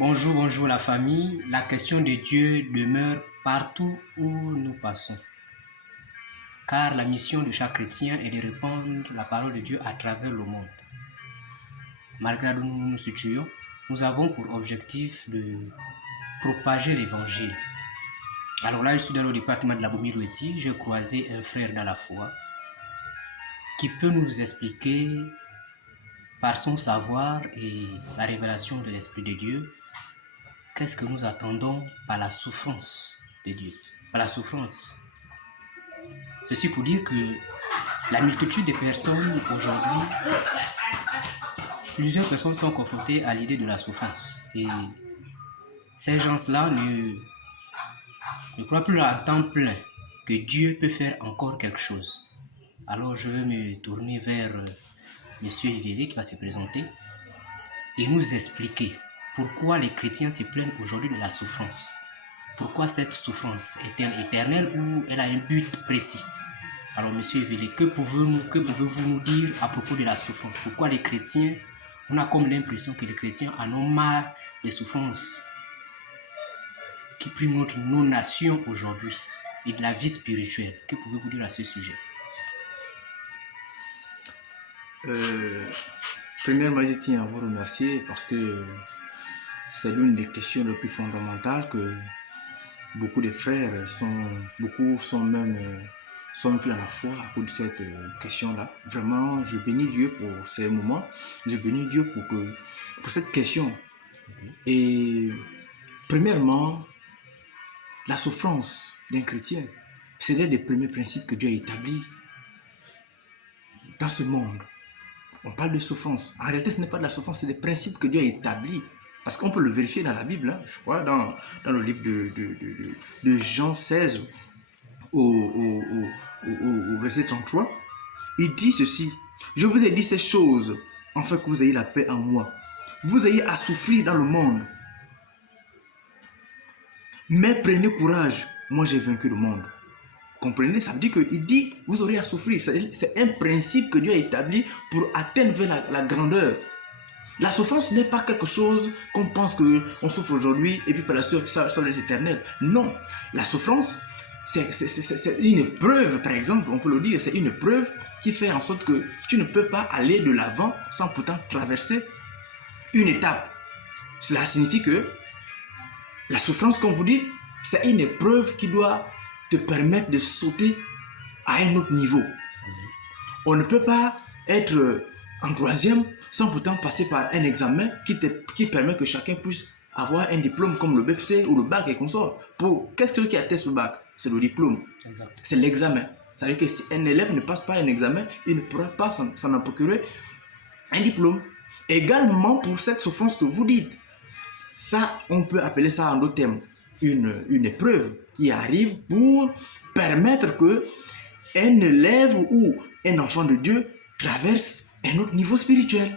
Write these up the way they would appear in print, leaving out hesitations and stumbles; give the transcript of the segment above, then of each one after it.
Bonjour, bonjour la famille. La question de Dieu demeure partout où nous passons. Car la mission de chaque chrétien est de répandre la parole de Dieu à travers le monde. Malgré où nous nous situons, nous avons pour objectif de propager l'évangile. Alors là, je suis dans le département de la Bomiroueti. J'ai croisé un frère dans la foi qui peut nous expliquer par son savoir et la révélation de l'Esprit de Dieu qu'est-ce que nous attendons par la souffrance de Dieu, par la souffrance. Ceci pour dire que la multitude de personnes aujourd'hui, plusieurs personnes sont confrontées à l'idée de la souffrance. Et ces gens-là ne croient plus à temps plein que Dieu peut faire encore quelque chose. Alors je vais me tourner vers M. Yvelé qui va se présenter et nous expliquer pourquoi les chrétiens se plaignent aujourd'hui de la souffrance. Pourquoi cette souffrance est-elle éternelle ou elle a un but précis? Alors, M. Yvelé, que pouvez-vous nous dire à propos de la souffrance? Pourquoi les chrétiens, on a comme l'impression que les chrétiens en ont marre des souffrances qui priment nos nations aujourd'hui et de la vie spirituelle? Que pouvez-vous dire à ce sujet? Premièrement, je tiens à vous remercier parce que c'est l'une des questions les plus fondamentales que beaucoup de frères sont plus à la foi à cause de cette question-là. Vraiment, je bénis Dieu pour ces moments. Je bénis Dieu pour cette question. Et premièrement, la souffrance d'un chrétien, c'est l'un des premiers principes que Dieu a établis dans ce monde. On parle de souffrance. En réalité, ce n'est pas de la souffrance, c'est des principes que Dieu a établis. Parce qu'on peut le vérifier dans la Bible, hein, je crois, dans le livre de Jean 16, au verset 33. Il dit ceci: je vous ai dit ces choses, afin que vous ayez la paix en moi. Vous ayez à souffrir dans le monde. Mais prenez courage, moi j'ai vaincu le monde. Comprenez? Ça veut dire qu'il dit, vous aurez à souffrir. C'est un principe que Dieu a établi pour atteindre vers la grandeur. La souffrance n'est pas quelque chose qu'on pense qu'on souffre aujourd'hui et puis par la suite ça va être éternel. Non, la souffrance, c'est une épreuve, par exemple, on peut le dire, c'est une épreuve qui fait en sorte que tu ne peux pas aller de l'avant sans pourtant traverser une étape. Cela signifie que la souffrance, comme vous dites, c'est une épreuve qui doit te permettre de sauter à un autre niveau. On ne peut pas être en troisième sans pourtant passer par un examen qui permet que chacun puisse avoir un diplôme comme le BEPC ou le bac et consort. Qu'est-ce qui atteste le bac? C'est le diplôme. C'est l'examen. C'est-à-dire que si un élève ne passe pas un examen, il ne pourra pas s'en procurer un diplôme. Également pour cette souffrance que vous dites. Ça, on peut appeler ça en d'autres termes une épreuve qui arrive pour permettre que un élève ou un enfant de Dieu traverse un autre niveau spirituel.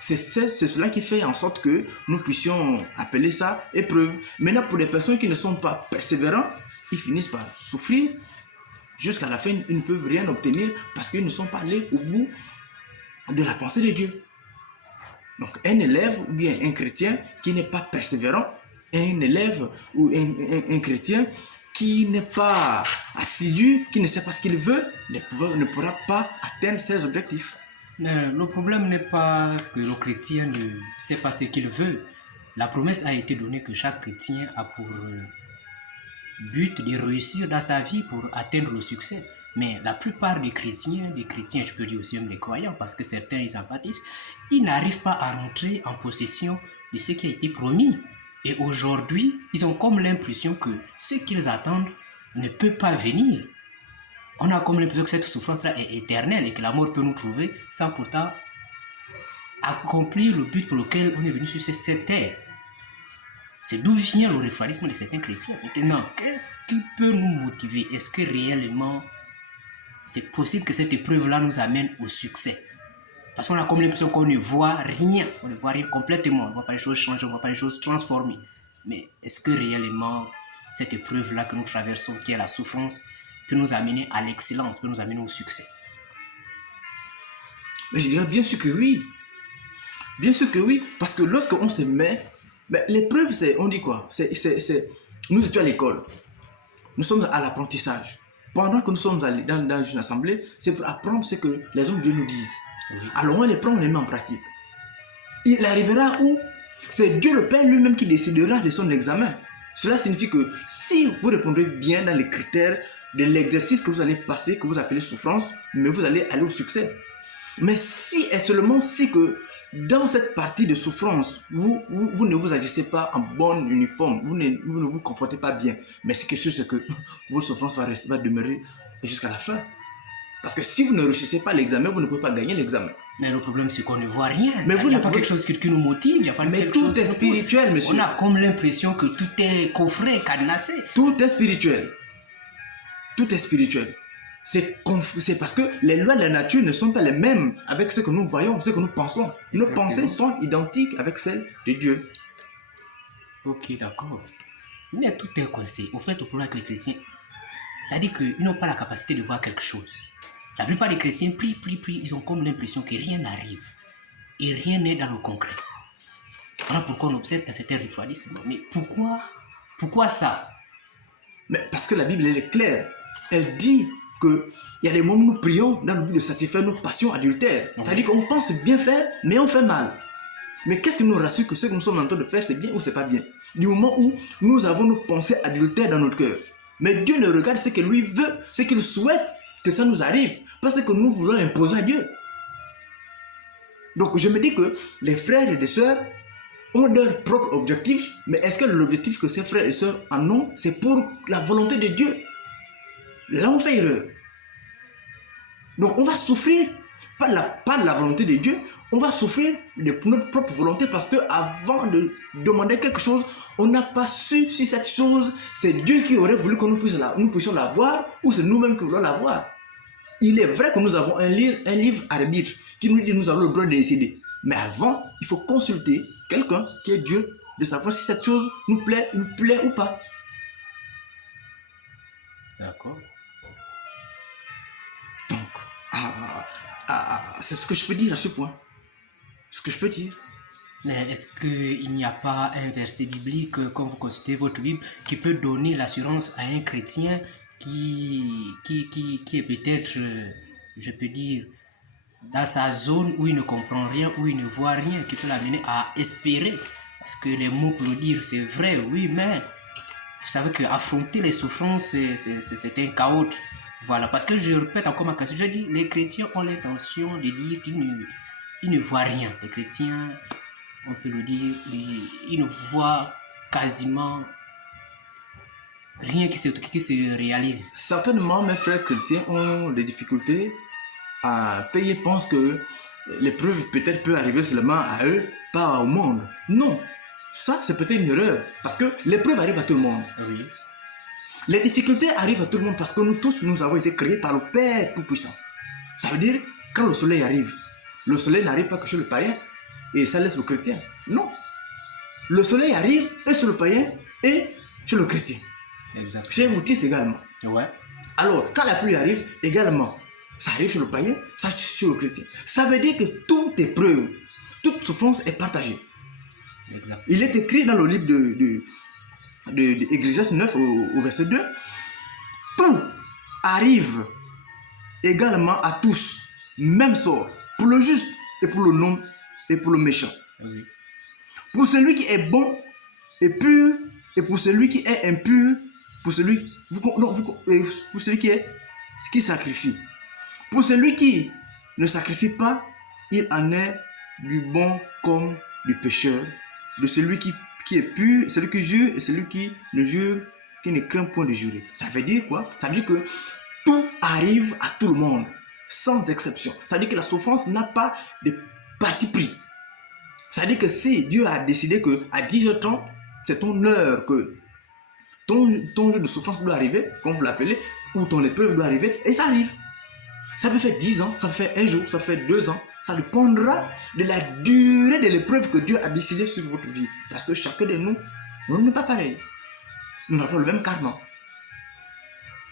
C'est cela qui fait en sorte que nous puissions appeler ça épreuve. Maintenant, pour les personnes qui ne sont pas persévérants, ils finissent par souffrir. Jusqu'à la fin, ils ne peuvent rien obtenir parce qu'ils ne sont pas allés au bout de la pensée de Dieu. Donc, un élève ou bien un chrétien qui n'est pas persévérant, un élève ou un chrétien qui n'est pas assidu, qui ne sait pas ce qu'il veut, ne pourra pas atteindre ses objectifs. Le problème n'est pas que le chrétien ne sait pas ce qu'il veut. La promesse a été donnée que chaque chrétien a pour but de réussir dans sa vie pour atteindre le succès. Mais la plupart des chrétiens, je peux dire aussi même des croyants, parce que certains ils en pâtissent, ils n'arrivent pas à rentrer en possession de ce qui a été promis. Et aujourd'hui, ils ont comme l'impression que ce qu'ils attendent ne peut pas venir. On a comme l'impression que cette souffrance-là est éternelle et que la mort peut nous trouver sans pourtant accomplir le but pour lequel on est venu sur cette terre. C'est d'où vient le refroidissement de certains chrétiens. Maintenant, qu'est-ce qui peut nous motiver? Est-ce que réellement c'est possible que cette épreuve-là nous amène au succès? Parce qu'on a comme l'impression qu'on ne voit rien. On ne voit rien complètement. On ne voit pas les choses changer, on ne voit pas les choses transformer. Mais est-ce que réellement cette épreuve-là que nous traversons, qui est la souffrance, peut nous amener à l'excellence, peut nous amener au succès? Mais je dirais bien sûr que oui. Bien sûr que oui. Parce que lorsqu'on se met Mais l'épreuve, c'est, on dit quoi? Nous étions à l'école. Nous sommes à l'apprentissage. Pendant que nous sommes dans une assemblée, c'est pour apprendre ce que les hommes de Dieu nous disent. Oui. Alors on les prend, on les met en pratique. Il arrivera où c'est Dieu le Père lui-même qui décidera de son examen. Cela signifie que si vous répondez bien dans les critères de l'exercice que vous allez passer, que vous appelez souffrance, mais vous allez aller au succès. Mais si et seulement si que dans cette partie de souffrance, vous ne vous agissez pas en bon uniforme, vous ne vous comportez pas bien, mais ce qui est sûr, c'est que votre souffrance va demeurer jusqu'à la fin. Parce que si vous ne réussissez pas l'examen, vous ne pouvez pas gagner l'examen. Mais le problème, c'est qu'on ne voit rien. Mais Il n'y a pas quelque chose qui nous motive, il n'y a pas mais quelque tout chose est qui nous spirituel, pousse. monsieur. On a comme l'impression que tout est coffré, cadenassé. Tout est spirituel. Tout est spirituel. C'est parce que les lois de la nature ne sont pas les mêmes avec ce que nous voyons, ce que nous pensons. Nos Exactement. pensées sont identiques avec celles de Dieu. Ok, d'accord. Mais tout est coincé. Au fait, au problème avec les chrétiens, ça dit qu'ils n'ont pas la capacité de voir quelque chose. La plupart des chrétiens prient, ils ont comme l'impression que rien n'arrive. Et rien n'est dans le concret. Voilà pourquoi on observe un certain refroidissement. Mais pourquoi ça? Mais parce que la Bible, elle est claire. Elle dit qu'il y a des moments où nous prions dans le but de satisfaire nos passions adultères. C'est-à-dire qu'on pense bien faire, mais on fait mal. Mais qu'est-ce qui nous rassure que ce que nous sommes en train de faire, c'est bien ou c'est pas bien? Du moment où nous avons nos pensées adultères dans notre cœur. Mais Dieu ne regarde ce que lui veut, ce qu'il souhaite que ça nous arrive. Pas ce que nous voulons imposer à Dieu. Donc je me dis que les frères et les sœurs ont leur propre objectif, mais est-ce que l'objectif que ces frères et sœurs en ont, c'est pour la volonté de Dieu? Là, on fait erreur. Donc on va souffrir, pas de la volonté de Dieu, on va souffrir de notre propre volonté parce que avant de demander quelque chose, on n'a pas su si cette chose, c'est Dieu qui aurait voulu que nous puissions la voir ou c'est nous-mêmes qui voulons la voir. Il est vrai que nous avons un livre arbitre qui nous dit que nous avons le droit de décider. Mais avant, il faut consulter quelqu'un qui est Dieu de savoir si cette chose nous plaît ou pas. D'accord. Donc, c'est ce que je peux dire à ce point. Ce que je peux dire. Mais est-ce qu'il n'y a pas un verset biblique, quand vous consultez votre Bible, qui peut donner l'assurance à un chrétien qui est peut-être, je peux dire, dans sa zone où il ne comprend rien, où il ne voit rien, qui peut l'amener à espérer? Parce que les mots pour le dire, c'est vrai, oui, mais vous savez qu'affronter les souffrances, c'est un chaos. Voilà, parce que je répète encore ma question, je dis, les chrétiens ont l'intention de dire qu'ils ne voient rien. Les chrétiens, on peut le dire, ils ne voient quasiment rien qui se réalise. Certainement, mes frères chrétiens ont des difficultés. Peut-être ils pensent que l'épreuve peut-être peut arriver seulement à eux, pas au monde. Non, ça c'est peut-être une erreur. Parce que l'épreuve arrive à tout le monde. Oui. Les difficultés arrivent à tout le monde parce que nous tous, nous avons été créés par le Père Tout-Puissant. Ça veut dire, quand le soleil arrive, le soleil n'arrive pas que chez le païen et ça laisse le chrétien. Non. Le soleil arrive et sur le païen et chez le chrétien. Exact. Chez un autiste également. Ouais. Alors, quand la pluie arrive, également, ça arrive chez le païen, ça chez le chrétien. Ça veut dire que toute épreuve, toute souffrance est partagée. Exact. Il est écrit dans le livre de Ecclésiaste 9 au verset 2. Tout arrive également à tous, même sort, pour le juste et pour le non et pour le méchant. Oui. Pour celui qui est bon et pur et pour celui qui est impur, pour celui qui sacrifie. Pour celui qui ne sacrifie pas, il en est du bon comme du pécheur, de celui qui est pur, celui qui jure et celui qui ne jure, qui ne craint point de jurer. Ça veut dire quoi? Ça veut dire que tout arrive à tout le monde, sans exception. Ça veut dire que la souffrance n'a pas de parti pris. Ça veut dire que si Dieu a décidé qu'à 18h30, c'est ton heure que ton jour de souffrance doit arriver, comme vous l'appelez, ou ton épreuve doit arriver, et ça arrive. Ça peut faire 10 ans, ça peut faire un jour, ça peut faire 2 ans. Ça dépendra de la durée de l'épreuve que Dieu a décidé sur votre vie. Parce que chacun de nous, nous n'est pas pareil. Nous n'avons pas le même karma.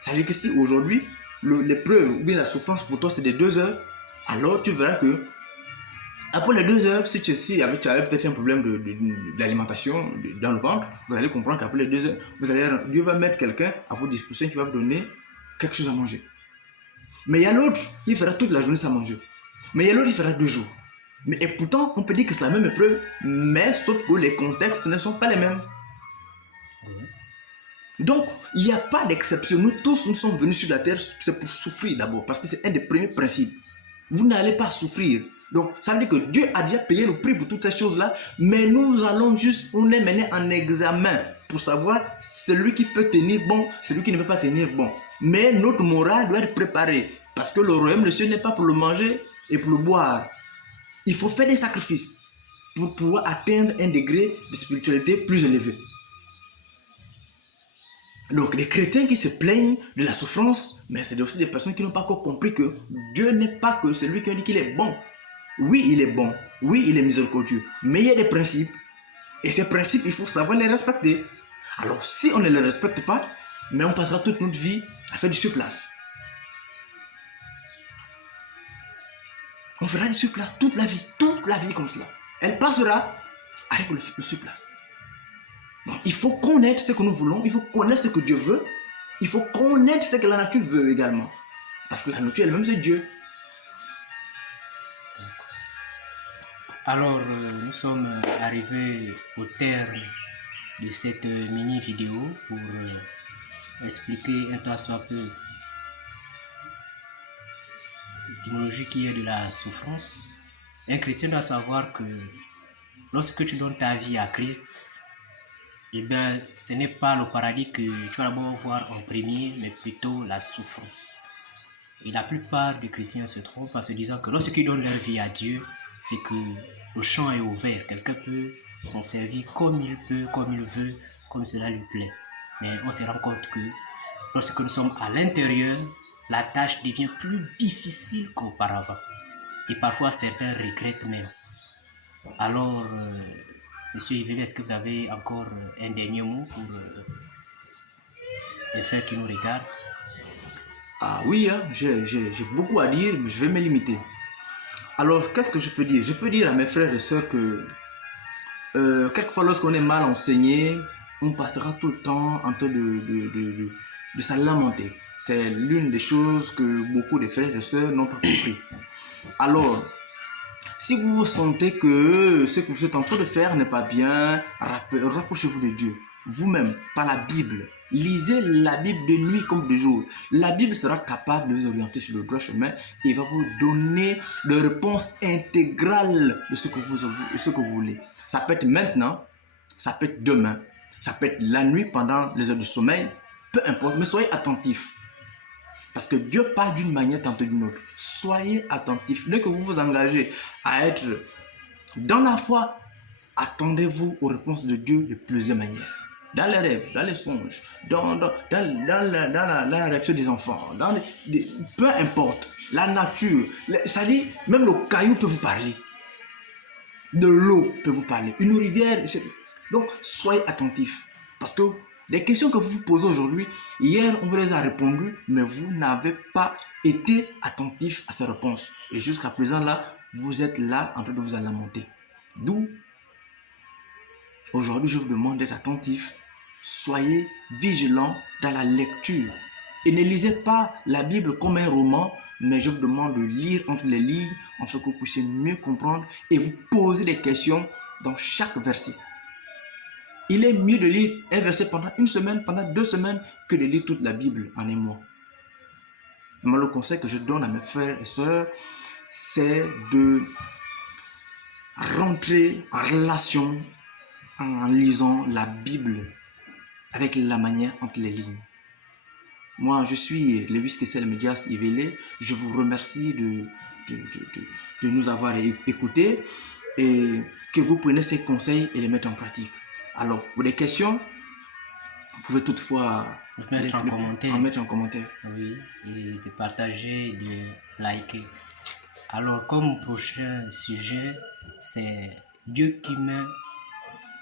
Ça veut dire que si aujourd'hui, l'épreuve ou bien la souffrance pour toi c'est de 2 heures, alors tu verras que Après les 2 heures, si tu avais peut-être un problème d'alimentation dans le ventre, vous allez comprendre qu'après les 2 heures, Dieu va mettre quelqu'un à votre disposition qui va vous donner quelque chose à manger. Mais il y a l'autre, il fera toute la journée sans manger. Mais il y a l'autre, il fera 2 jours. Mais et pourtant, on peut dire que c'est la même épreuve, mais sauf que les contextes ne sont pas les mêmes. Donc, il n'y a pas d'exception. Nous tous, nous sommes venus sur la terre, c'est pour souffrir d'abord, parce que c'est un des premiers principes. Vous n'allez pas souffrir. Donc, ça veut dire que Dieu a déjà payé le prix pour toutes ces choses-là, mais nous allons juste, on est mené en examen pour savoir celui qui peut tenir bon, celui qui ne peut pas tenir bon. Mais notre morale doit être préparée, parce que le royaume de Dieu n'est pas pour le manger et pour le boire. Il faut faire des sacrifices pour pouvoir atteindre un degré de spiritualité plus élevé. Donc, les chrétiens qui se plaignent de la souffrance, mais c'est aussi des personnes qui n'ont pas encore compris que Dieu n'est pas que celui qui dit qu'il est bon. Oui, il est bon. Oui, il est miséricordieux. Mais il y a des principes. Et ces principes, il faut savoir les respecter. Alors, si on ne les respecte pas, mais on passera toute notre vie à faire du surplace. On fera du surplace toute la vie comme cela. Elle passera avec le surplace. Donc, il faut connaître ce que nous voulons, il faut connaître ce que Dieu veut, il faut connaître ce que la nature veut également. Parce que la nature elle-même, c'est Dieu. Alors, nous sommes arrivés au terme de cette mini-vidéo pour expliquer un tant soit peu l'étymologie qui est de la souffrance. Un chrétien doit savoir que lorsque tu donnes ta vie à Christ, eh bien, ce n'est pas le paradis que tu vas d'abord voir en premier, mais plutôt la souffrance. Et la plupart des chrétiens se trompent en se disant que lorsqu'ils donnent leur vie à Dieu, c'est que le champ est ouvert. Quelqu'un peut s'en servir comme il peut, comme il veut, comme cela lui plaît. Mais on se rend compte que lorsque nous sommes à l'intérieur, la tâche devient plus difficile qu'auparavant. Et parfois, certains regrettent même. Alors, Monsieur Yves, est-ce que vous avez encore un dernier mot pour les frères qui nous regardent? Ah oui, hein, j'ai beaucoup à dire, mais je vais me limiter. Alors, qu'est-ce que je peux dire? Je peux dire à mes frères et sœurs que quelquefois, lorsqu'on est mal enseigné, on passera tout le temps en train de se lamenter. C'est l'une des choses que beaucoup de frères et sœurs n'ont pas compris. Alors, si vous vous sentez que ce que vous êtes en train de faire n'est pas bien, rapprochez-vous de Dieu. Vous-même, par la Bible. Lisez la Bible de nuit comme de jour. La Bible sera capable de vous orienter sur le droit chemin et va vous donner des réponses intégrales de ce que vous voulez. Ça peut être maintenant, ça peut être demain, ça peut être la nuit pendant les heures de sommeil, peu importe, mais soyez attentifs. Parce que Dieu parle d'une manière tantôt d'une autre. Soyez attentifs. Dès que vous vous engagez à être dans la foi, attendez-vous aux réponses de Dieu de plusieurs manières. Dans les rêves, dans les songes, dans la réaction des enfants, peu importe, la nature, ça dit, même le caillou peut vous parler. De l'eau peut vous parler. Une rivière, donc soyez attentifs. Parce que les questions que vous vous posez aujourd'hui, hier on vous les a répondues, mais vous n'avez pas été attentif à ces réponses. Et jusqu'à présent là, vous êtes là en train de vous lamenter. D'où, aujourd'hui je vous demande d'être attentif. Soyez vigilants dans la lecture. Et ne lisez pas la Bible comme un roman, mais je vous demande de lire entre les lignes, afin que vous puissiez mieux comprendre et vous poser des questions dans chaque verset. Il est mieux de lire un verset pendant une semaine, pendant 2 semaines, que de lire toute la Bible en un mois. Moi, le conseil que je donne à mes frères et sœurs, c'est de rentrer en relation en lisant la Bible avec la manière entre les lignes. Moi, je suis Lewis Kessel Medias Ivele. Je vous remercie de nous avoir écoutés et que vous preniez ces conseils et les mettre en pratique. Alors, pour des questions, vous pouvez toutefois en mettre en commentaire. Oui, et de partager, de liker. Alors, comme prochain sujet, c'est Dieu qui met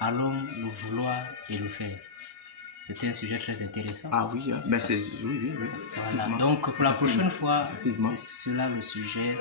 à l'homme le vouloir et le faire. C'était un sujet très intéressant. Ah oui, mais c'est... Oui. Voilà. Donc, pour la prochaine fois, c'est cela le sujet.